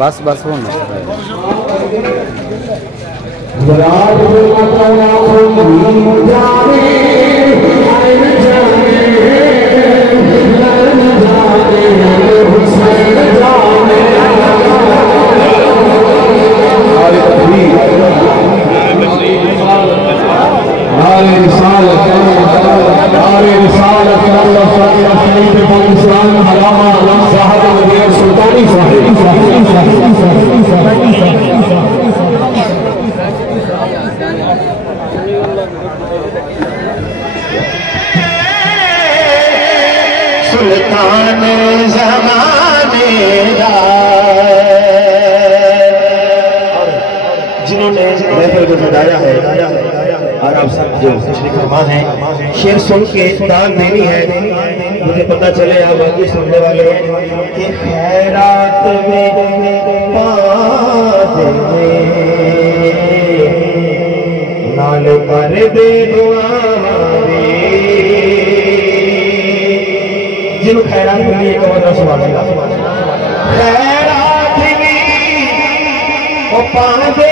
बस बस हो ना सुल्तान ज़माने जिन्होंने महफिल को सजाया है और आप सब जो तशरीफ फरमा है शेर सुन के दान देनी है। मुझे पता चले आप बाकी सुनने वाले हैं कि खैरात में नाल पर दे जिन खैरात के लिए कमर सुभान अल्लाह खैरात भी ओ पांदे